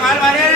माल मारे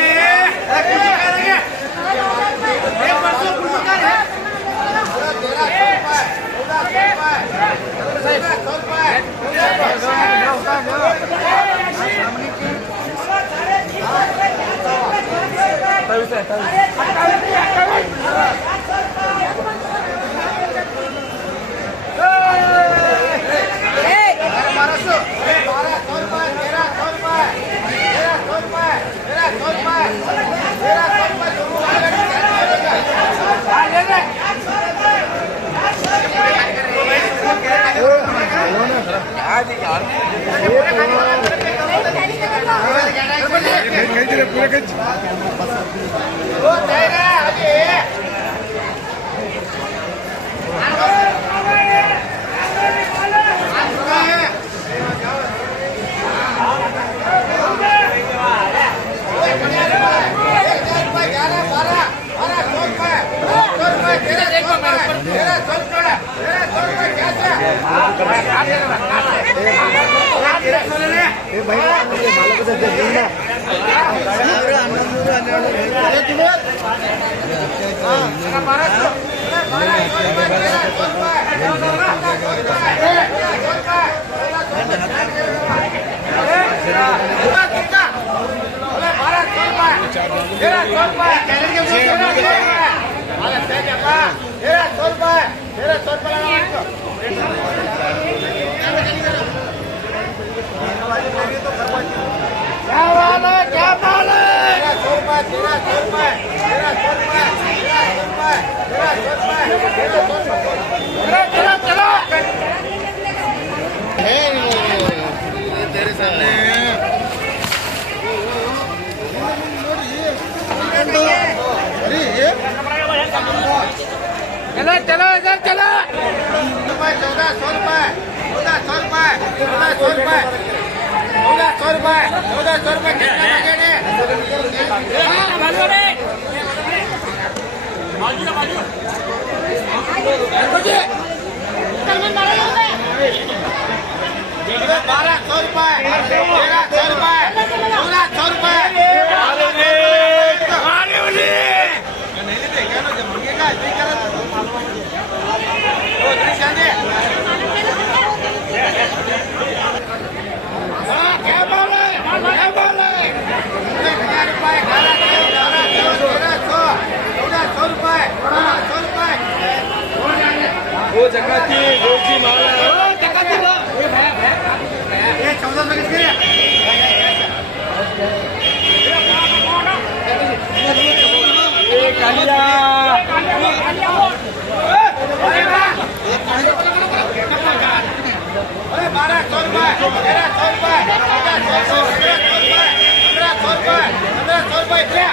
चलो चलो इधर चलो 1400 रुपए 1400 रुपए 1400 रुपए 1400 रुपए 1400 रुपए कितना मांगे बाजू रे बाजू बाजू रुको जी 1200 रुपए 1300 रुपए 1400 रुपए वो जकाती गोची माला जकाती लो ये 1400 किसके ये कालिया 1200 रुपए 1300 रुपए 1400 रुपए 1500 रुपए 1500 रुपए क्या